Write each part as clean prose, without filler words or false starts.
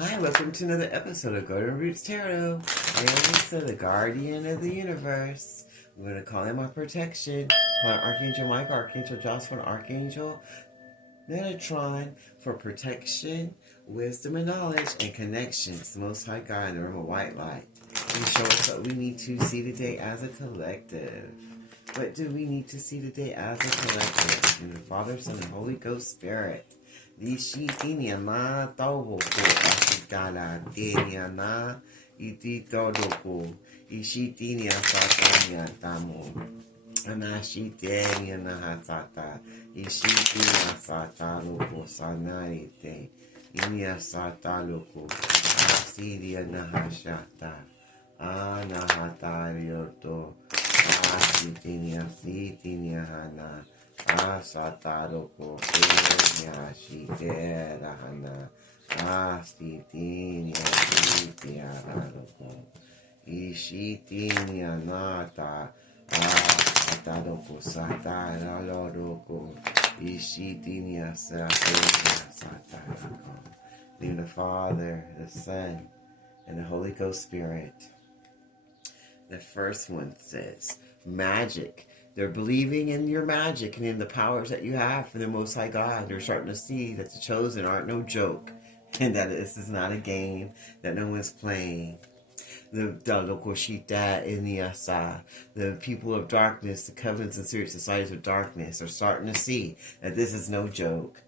Hi, welcome to another episode of Golden Roots Tarot. I am Lisa, the guardian of the universe. I'm going to call in my protection. Call on Archangel Michael, Archangel Jocelyn, Archangel Metatron for protection, wisdom and knowledge, and connections. The Most High God in the realm of white light. And show us what we need to see today as a collective. What do we need to see today as a collective? In the Father, Son, and Holy Ghost Spirit. Ishitinyana Tawoko Ashikala Deniana Iti Todoko Ishitinya Satanya Tamo Anashitenya Nahasata Ishitinya Sata Loko Sanarite Inya Sata Loko Asidia Nahashata Anahata Ryoto Ashitinya Sitinya Hana Asataroko Enya Shitera Hana Astitinya Shitya Haroko Ishitinya Nata Asataroko Satara Loroko Ishitinya Sataroko. In the Father, the Son, and the Holy Ghost Spirit. The first one says, magic. They're believing in your magic and in the powers that you have for the Most High God. They're starting to see that the chosen aren't no joke, and that this is not a game that no one's playing. The Lokoshita Inyasa, the people of darkness, the covenants and secret societies of darkness are starting to see that this is no joke.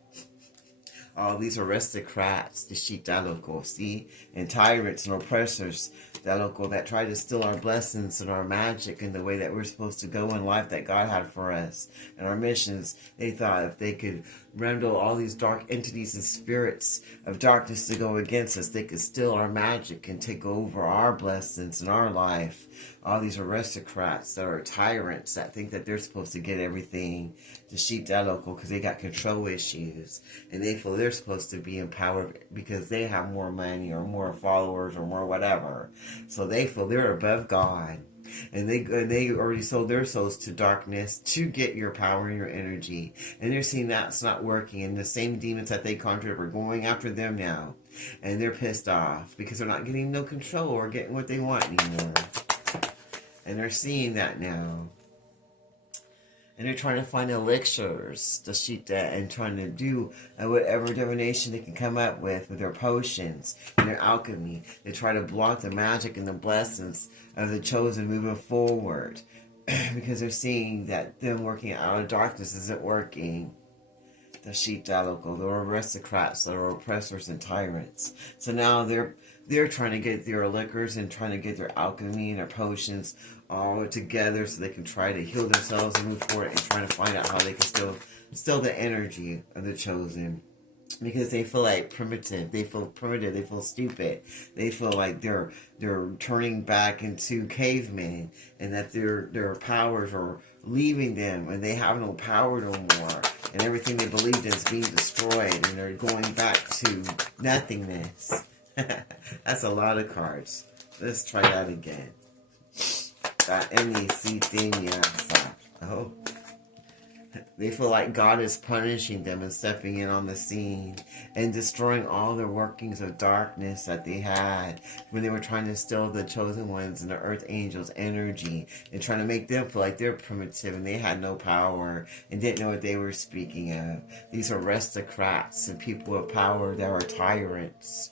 All these aristocrats, the Shita see, and tyrants and oppressors, that try to steal our blessings and our magic and the way that we're supposed to go in life that God had for us and our missions. They thought if they could rendle all these dark entities and spirits of darkness to go against us, they could steal our magic and take over our blessings and our life. All these aristocrats that are tyrants that think that they're supposed to get everything, to sheep that local, because they got control issues and they feel they're supposed to be empowered because they have more money or more followers or more whatever. So they feel they're above God. And they already sold their souls to darkness to get your power and your energy. And they're seeing that's not working. And the same demons that they conjured are going after them now. And they're pissed off because they're not getting no control or getting what they want anymore. And they're seeing that now. And they're trying to find elixirs to shoot that and trying to do whatever divination they can come up with their potions and their alchemy. They try to block the magic and the blessings of the chosen moving forward because they're seeing that them working out of darkness isn't working. The Shita the aristocrats that are oppressors and tyrants. So now they're trying to get their liquors and trying to get their alchemy and their potions all together so they can try to heal themselves and move forward and trying to find out how they can still the energy of the chosen. Because they feel like primitive, they feel stupid, they feel like they're turning back into cavemen and that their powers are leaving them and they have no power no more and everything they believed in is being destroyed and they're going back to nothingness. That's a lot of cards. Let's try that again. Oh. They feel like God is punishing them and stepping in on the scene and destroying all the workings of darkness that they had when they were trying to steal the chosen ones and the earth angels' energy and trying to make them feel like they're primitive and they had no power and didn't know what they were speaking of. These aristocrats and people of power that are tyrants.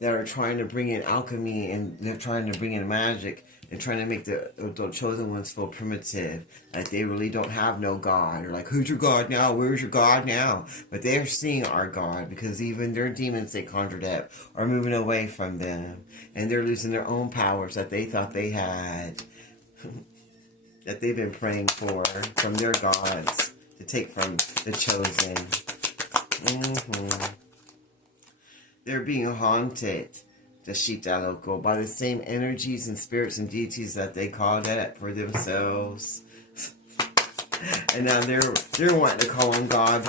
That are trying to bring in alchemy and they're trying to bring in magic and trying to make the chosen ones feel primitive, like they really don't have no God, or like, who's your God now? Where's your God now? But they're seeing our God because even their demons they conjured up are moving away from them and they're losing their own powers that they thought they had, that they've been praying for from their gods to take from the chosen. They're being haunted, the Shita local, by the same energies and spirits and deities that they called up for themselves. And now they're wanting to call on God.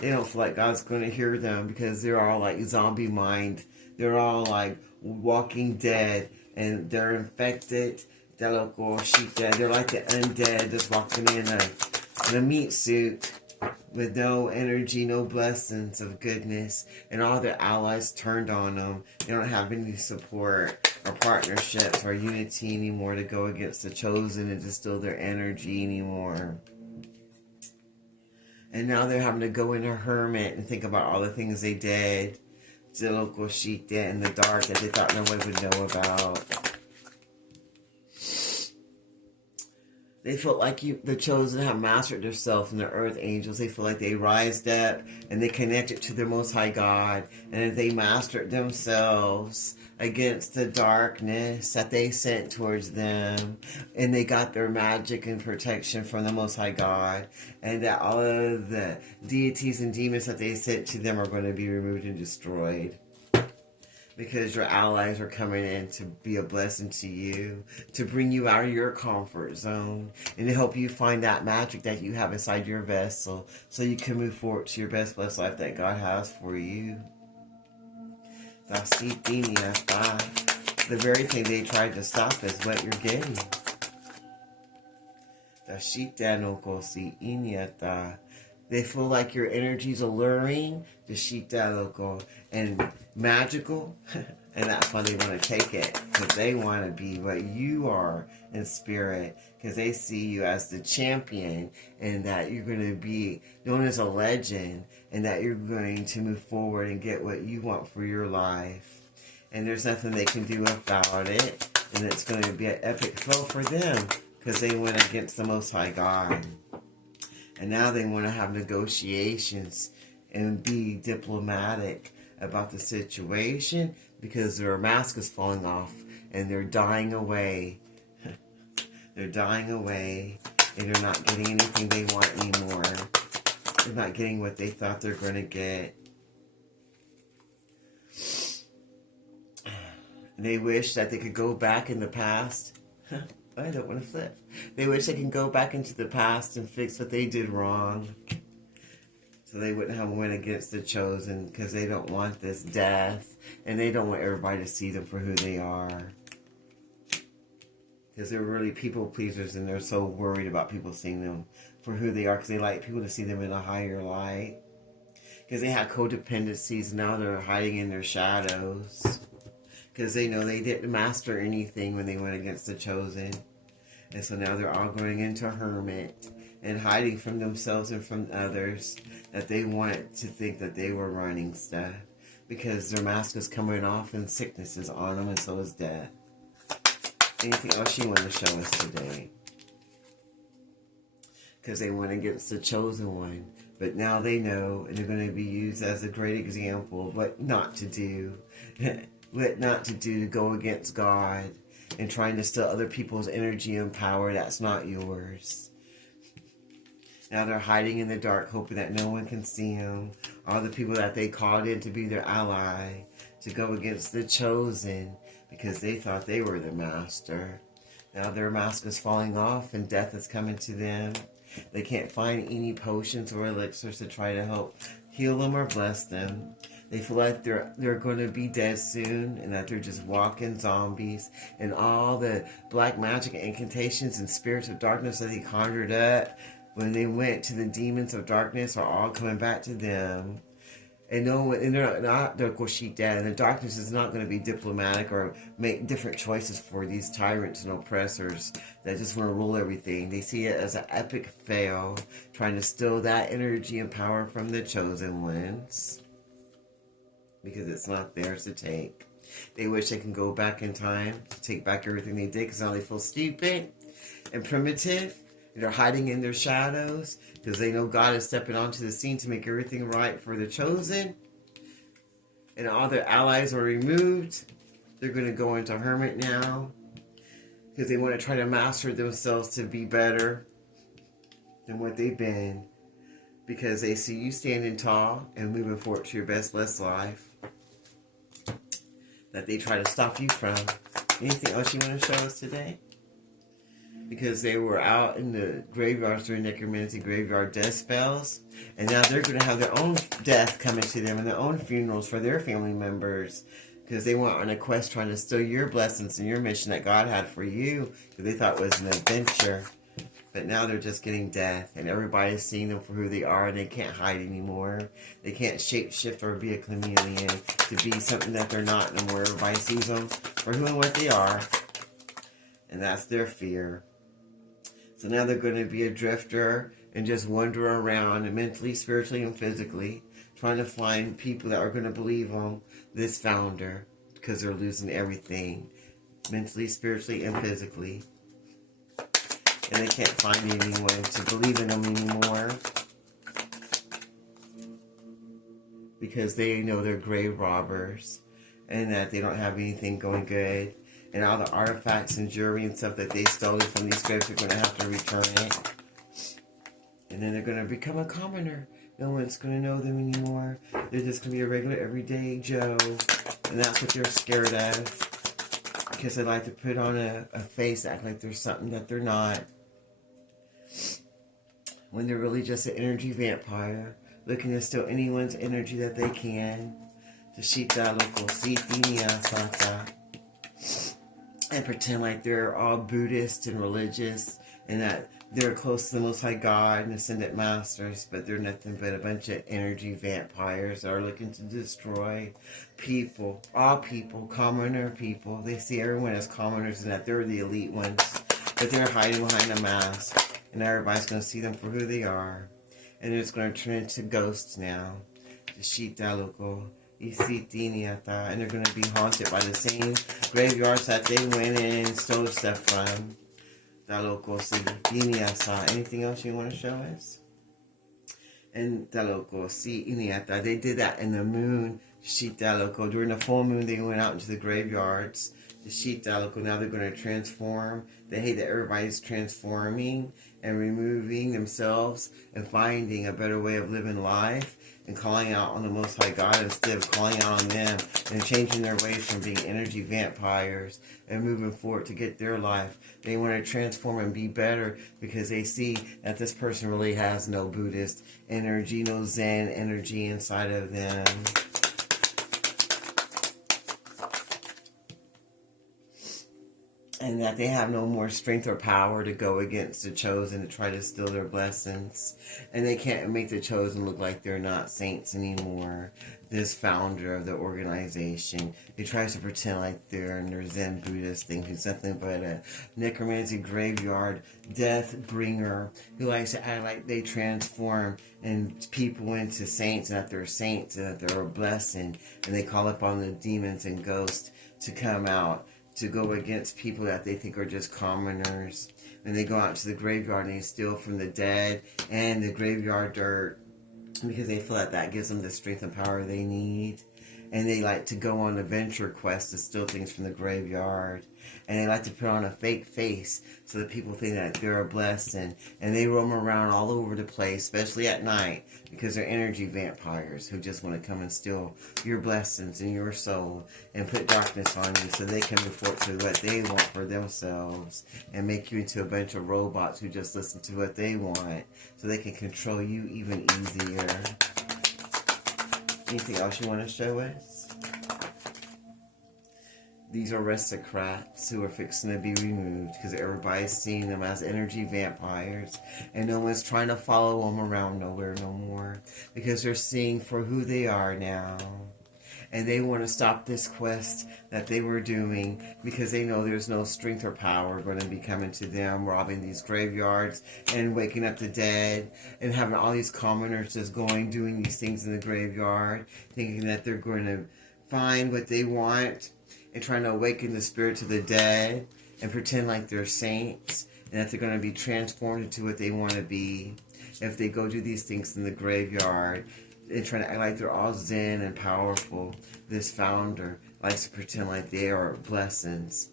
They don't feel like God's going to hear them because they're all like zombie mind. They're all like walking dead and they're infected. They're like the undead just walking in a meat suit. with no energy, no blessings of goodness, and all their allies turned on them. They don't have any support or partnerships or unity anymore to go against the chosen and distill their energy anymore. And now they're having to go in a hermit and think about all the things they did to local Shita in the dark that they thought no one would know about. They felt like the chosen have mastered themselves and the earth angels. They feel like they rised up and they connected to their Most High God. And they mastered themselves against the darkness that they sent towards them. And they got their magic and protection from the Most High God. And that all of the deities and demons that they sent to them are going to be removed and destroyed. Because your allies are coming in to be a blessing to you, to bring you out of your comfort zone, and to help you find that magic that you have inside your vessel so you can move forward to your best blessed life that God has for you. The very thing they tried to stop is what you're getting. They feel like your energy is alluring, and magical, and that's why they want to take it, because they want to be what you are in spirit, because they see you as the champion, and that you're going to be known as a legend, and that you're going to move forward and get what you want for your life. And there's nothing they can do about it, and it's going to be an epic fail for them, because they went against the Most High God. And now they want to have negotiations and be diplomatic about the situation, because their mask is falling off and they're dying away. They're dying away, and they're not getting anything they want anymore. They're not getting what they thought they're going to get. They wish that they could go back in the past. I don't want to flip. They wish they can go back into the past and fix what they did wrong, so they wouldn't have went against the chosen, because they don't want this death, and they don't want everybody to see them for who they are, because they're really people pleasers, and they're so worried about people seeing them for who they are, because they like people to see them in a higher light, because they had codependencies. Now they're hiding in their shadows, because they know they didn't master anything when they went against the chosen. And so now they're all going into a hermit and hiding from themselves and from others, that they want to think that they were running stuff, because their mask is coming off and sickness is on them, and so is death. Anything else you want to show us today? Because they went against the chosen one. But now they know, and they're going to be used as a great example of what not to do. What not to do to go against God and trying to steal other people's energy and power that's not yours. Now they're hiding in the dark, hoping that no one can see them. All the people that they called in to be their ally, to go against the chosen, because they thought they were the master. Now their mask is falling off and death is coming to them. They can't find any potions or elixirs to try to help heal them or bless them. They feel like they're going to be dead soon, and that they're just walking zombies. And all the black magic and incantations and spirits of darkness that they conjured up when they went to the demons of darkness are all coming back to them. And they're not the Koshita, and the darkness is not going to be diplomatic or make different choices for these tyrants and oppressors that just want to rule everything. They see it as an epic fail, trying to steal that energy and power from the chosen ones, because it's not theirs to take. They wish they can go back in time to take back everything they did, because now they feel stupid and primitive. They're hiding in their shadows because they know God is stepping onto the scene to make everything right for the chosen. And all their allies are removed. They're going to go into hermit now because they want to try to master themselves to be better than what they've been, because they see you standing tall and moving forward to your best blessed life that they try to stop you from. Anything else you want to show us today? Because they were out in the graveyards during necromancy graveyard death spells, and now they're going to have their own death coming to them and their own funerals for their family members, because they went on a quest trying to steal your blessings and your mission that God had for you, because they thought it was an adventure. But now they're just getting death, and everybody's seeing them for who they are, and they can't hide anymore. They can't shape-shift or be a chameleon to be something that they're not anymore. Everybody sees them for who and what they are, and that's their fear. So now they're going to be a drifter and just wander around mentally, spiritually, and physically, trying to find people that are going to believe them, this founder, because they're losing everything, mentally, spiritually, and physically. And they can't find anyone to believe in them anymore, because they know they're grave robbers and that they don't have anything going good. And all the artifacts and jewelry and stuff that they stole from these graves are going to have to return it. And then they're going to become a commoner. No one's going to know them anymore. They're just going to be a regular everyday Joe. And that's what they're scared of. Because they like to put on a face, act like they're something that they're not. When they're really just an energy vampire, looking to steal anyone's energy that they can. And pretend like they're all Buddhist and religious, and that they're close to the Most High God and Ascended Masters, but they're nothing but a bunch of energy vampires that are looking to destroy people, all people, commoner people. They see everyone as commoners and that they're the elite ones, but they're hiding behind a mask, and everybody's going to see them for who they are, and they're just going to turn into ghosts now. And they're going to be haunted by the same graveyards that they went in and stole stuff from. Anything else you want to show us? And they did that in the moon. During the full moon, they went out into the graveyards. Now they're going to transform. They hate that everybody's transforming and removing themselves and finding a better way of living life and calling out on the Most High God instead of calling out on them, and changing their ways from being energy vampires and moving forward to get their life. They want to transform and be better because they see that this person really has no Buddhist energy, no Zen energy inside of them. And that they have no more strength or power to go against the chosen to try to steal their blessings. And they can't make the chosen look like they're not saints anymore. This founder of the organization, he tries to pretend like they're in their Zen Buddhist thing, who's nothing but a necromancy graveyard death bringer who likes to act like they transform and people into saints, and that they're saints and that they're a blessing. And they call upon the demons and ghosts to come out to go against people that they think are just commoners. And they go out to the graveyard and they steal from the dead and the graveyard dirt because they feel like that gives them the strength and power they need. And they like to go on adventure quests to steal things from the graveyard. And they like to put on a fake face so that people think that they're a blessing. And they roam around all over the place, especially at night, because they're energy vampires who just want to come and steal your blessings and your soul and put darkness on you so they can move forward to what they want for themselves and make you into a bunch of robots who just listen to what they want so they can control you even easier. Anything else you want to show us? These are aristocrats who are fixing to be removed because everybody's seeing them as energy vampires and no one's trying to follow them around nowhere no more because they're seeing for who they are now. And they want to stop this quest that they were doing because they know there's no strength or power going to be coming to them, robbing these graveyards and waking up the dead and having all these commoners just doing these things in the graveyard, thinking that they're going to find what they want and trying to awaken the spirits of the dead and pretend like they're saints and that they're going to be transformed into what they want to be if they go do these things in the graveyard. They're trying to act like they're all zen and powerful. This founder likes to pretend like they are blessings,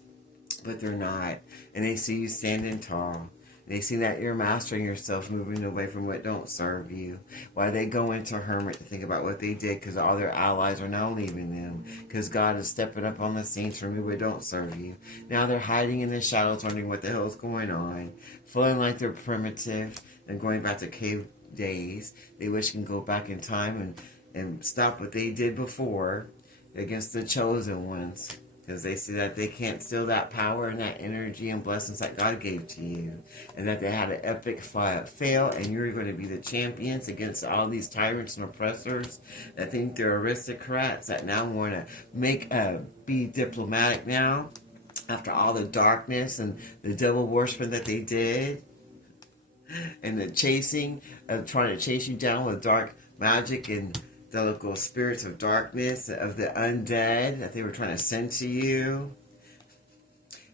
but they're not. And they see you standing tall. They see that you're mastering yourself, moving away from what don't serve you. Why they go into hermit to think about what they did because all their allies are now leaving them. Because God is stepping up on the scene to remove what don't serve you. Now they're hiding in the shadows, wondering what the hell is going on. Feeling like they're primitive and going back to cave days. They wish they can go back in time and stop what they did before against the chosen ones. because they see that they can't steal that power and that energy and blessings that God gave to you, and that they had an epic fail, and you're going to be the champions against all these tyrants and oppressors that think they're aristocrats, that now want to be diplomatic now after all the darkness and the devil worshiping that they did, and the chasing of trying to chase you down with dark magic and the local spirits of darkness, of the undead that they were trying to send to you.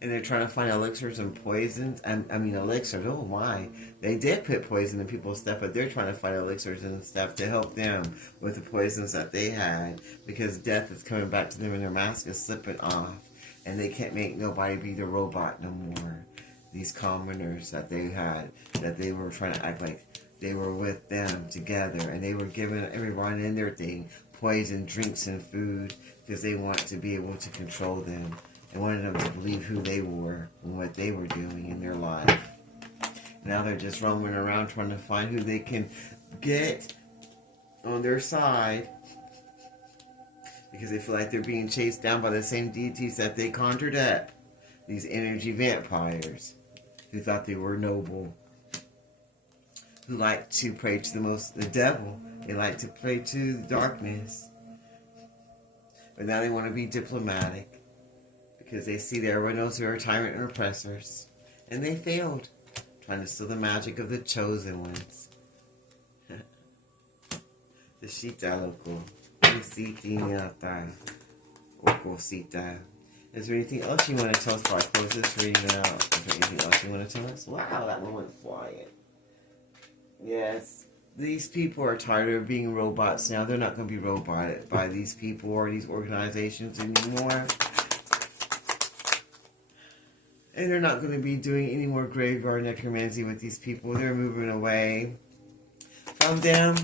And they're trying to find elixirs and poisons. Elixirs, oh my. They did put poison in people's stuff, but they're trying to find elixirs and stuff to help them with the poisons that they had. Because death is coming back to them and their mask is slipping off. And they can't make nobody be the robot no more. These commoners that they had, that they were trying to act like they were with them together, and they were giving everyone in their thing poison, drinks, and food because they want to be able to control them and wanted them to believe who they were and what they were doing in their life. Now they're just roaming around trying to find who they can get on their side because they feel like they're being chased down by the same deities that they conjured up. These energy vampires who thought they were noble, who like to pray to the devil. They like to pray to the darkness. But now they want to be diplomatic because they see that everyone knows they're a tyrant and oppressors. And they failed, trying to steal the magic of the chosen ones. The Shita loco. Is there anything else you want to tell us before I close this reading out? Is there anything else you want to tell us? Wow, that one went flying. Yes, these people are tired of being robots now. They're not going to be roboted by these people or these organizations anymore. And they're not going to be doing any more graveyard necromancy with these people. They're moving away from them.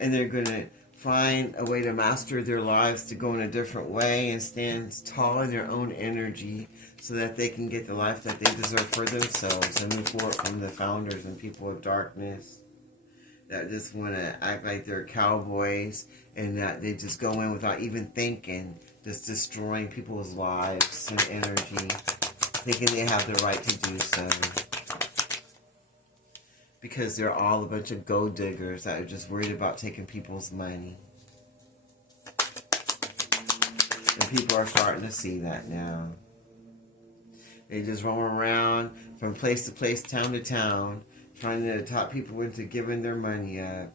And they're going to find a way to master their lives, to go in a different way and stand tall in their own energy so that they can get the life that they deserve for themselves and move forward from the founders and people of darkness that just want to act like they're cowboys and that they just go in without even thinking, just destroying people's lives and energy, thinking they have the right to do so. Because they're all a bunch of gold diggers that are just worried about taking people's money. And people are starting to see that now. They just roam around from place to place, town to town, trying to talk people into giving their money up.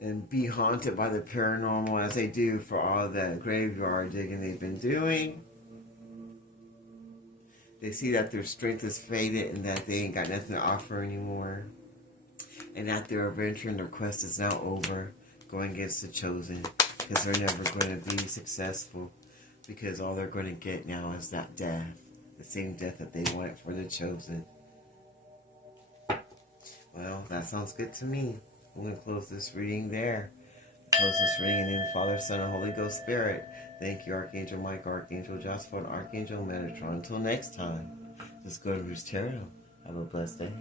And be haunted by the paranormal as they do for all the graveyard digging they've been doing. They see that their strength is faded and that they ain't got nothing to offer anymore. And that their adventure and their quest is now over, going against the chosen. Because they're never going to be successful. Because all they're going to get now is that death. The same death that they wanted for the chosen. Well, that sounds good to me. I'm going to close this reading there. Close this reading in the name of the Father, Son, and Holy Ghost Spirit. Thank you, Archangel Michael, Archangel Joshua, and Archangel Metatron. Until next time, this is Good Roost Tarot. Have a blessed day.